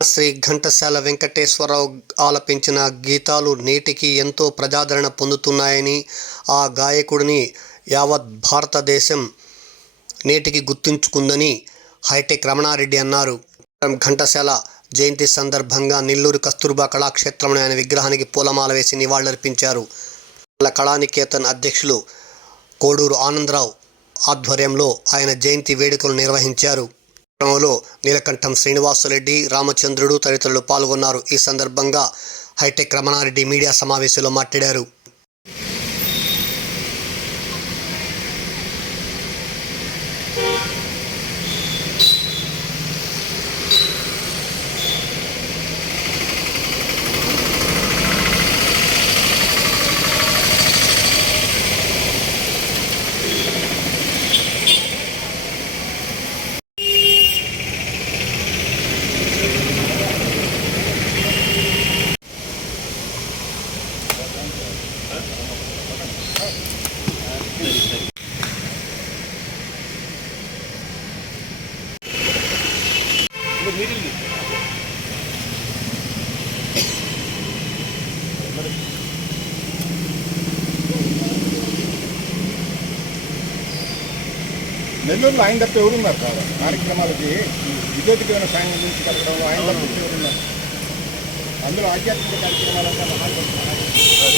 శ్రీ ఘంటసాల వెంకటేశ్వరరావు ఆలపించిన గీతాలు నేటికి ఎంతో ప్రజాదరణ పొందుతున్నాయని ఆ గాయకుడిని యావత్ భారతదేశం నేటికి గుర్తుంచుకుందని హైటెక్ రమణారెడ్డి అన్నారు. ఘంటసాల జయంతి సందర్భంగా నెల్లూరు కస్తూర్బా కళాక్షేత్రంలో ఆయన విగ్రహానికి పూలమాల వేసి నివాళులర్పించారు. కళానికేతన్ అధ్యక్షులు కోడూరు ఆనందరావు ఆధ్వర్యంలో ఆయన జయంతి వేడుకలు నిర్వహించారు. కార్యక్రమంలో నీలకంఠం శ్రీనివాసరెడ్డి రామచంద్రుడు తదితరులు పాల్గొన్నారు. ఈ సందర్భంగా హైటెక్ రమణారెడ్డి మీడియా సమావేశంలో మాట్లాడారు. నెల్లూరులో ఆయన తప్ప ఎవరున్నారు కాదు? కార్యక్రమాలకి విద్యుత్కమైన సాయం గురించి కలగడంలో ఆయన తప్ప ఎవరున్నారు? అందులో ఆధ్యాత్మిక కార్యక్రమాలంతా మహాత్మ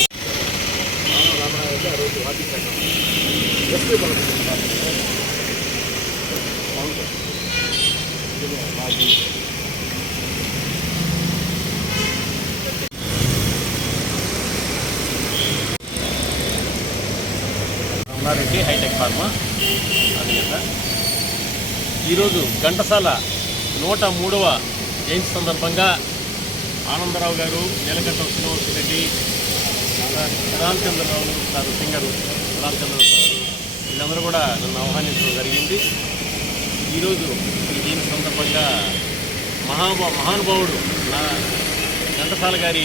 రమణారెడ్డి హైటెక్ ఫార్మా. అధినేత ఈరోజు ఘంటసాల నూట మూడవ జయంతి సందర్భంగా ఆనందరావు గారు నీలకంఠ శ్రీనివాసరెడ్డి రామచంద్రరావు సార్ సింగరు రామచంద్రరావు గారు వీళ్ళందరూ కూడా నన్ను ఆహ్వానించడం జరిగింది. ఈరోజు ఈ దీని సందర్భంగా మహాభా మహానుభావుడు నా ఘంటసాల గారి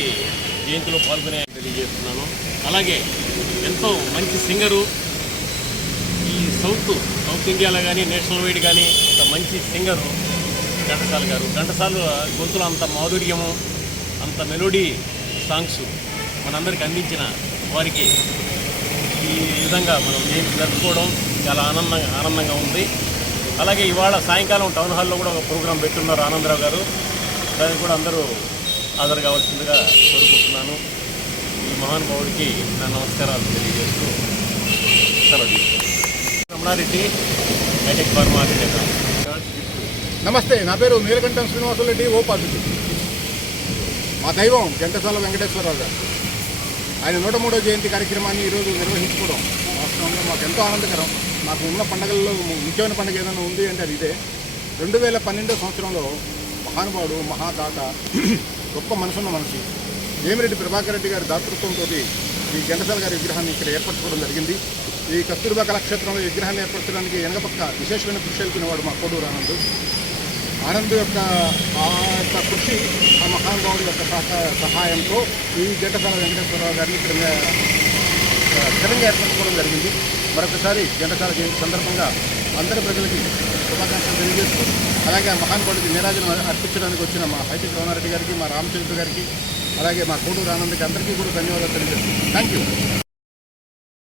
జయంతిలో పాల్గొనే తెలియజేస్తున్నాను. అలాగే ఎంతో మంచి సింగరు ఈ సౌత్ సౌత్ ఇండియాలో కానీ నేషనల్ వైడ్ కానీ ఒక మంచి సింగరు ఘంటసాల గారు. ఘంటసాల గొంతులో అంత మాధుర్యము అంత మెలోడీ సాంగ్స్ మనందరికి అందించిన వారికి ఈ విధంగా మనం జయంతి జరుపుకోవడం చాలా ఆనందంగా ఆనందంగా ఉంది. అలాగే ఇవాళ సాయంకాలం టౌన్ హాల్లో కూడా ఒక ప్రోగ్రాం పెట్టున్నారు ఆనందరావు గారు. దానికి కూడా అందరూ హాజరు కావాల్సిందిగా కోరుకుంటున్నాను. ఈ మహానుభావుడికి నా నమస్కారాలు తెలియజేస్తూ సెలవు రమణారెడ్డి హైటెక్ ఫార్మా అధినేత. నమస్తే నా పేరు నీలకంఠం శ్రీనివాసరెడ్డి ఓ పాజిటివ్ మా దైవం గంటసాల వెంకటేశ్వరరావు గారు. ఆయన నూట మూడో జయంతి కార్యక్రమాన్ని ఈరోజు నిర్వహించుకోవడం వాస్తవంగా మాకు ఎంతో ఆనందకరం. మాకు ఉన్న పండుగల్లో ముఖ్యమైన పండుగ ఏదైనా ఉంది అంటే అది ఇదే. రెండు వేల పన్నెండో సంవత్సరంలో మహానుభావుడు మహాదాత గొప్ప మనసున్న మనిషి వేమిరెడ్డి ప్రభాకర్ రెడ్డి గారి దాతృత్వంతో ఈ ఘంటసాల గారి విగ్రహాన్ని ఇక్కడ ఏర్పరచుకోవడం జరిగింది. ఈ కస్తూర్బా కళాక్షేత్రంలో విగ్రహాన్ని ఏర్పరచడానికి వెనకపక్క విశేషమైన కృషి వెళ్తున్నవాడు మా కోడూరు ఆనంద్. ఆనంద్ యొక్క ఆ యొక్క కృషి ఆ యొక్క సహాయంతో ఈ ఘంటసాల వెంకటేశ్వరరావు గారిని ఇక్కడ స్థిరంగా ఏర్పరచుకోవడం జరిగింది. మరొకసారి ఘంటసాల సందర్భంగా అందరి ప్రజలకి శుభాకాంక్షలు తెలియజేస్తూ అలాగే ఆ మహానుభావుడికి నీరాజనం అర్పించడానికి వచ్చిన మా హైటెక్ రమణారెడ్డి గారికి మా రామచంద్ర గారికి అలాగే మా కోడూరు ఆనంద్కి అందరికీ కూడా ధన్యవాదాలు తెలియజేస్తున్నాను థ్యాంక్ యూ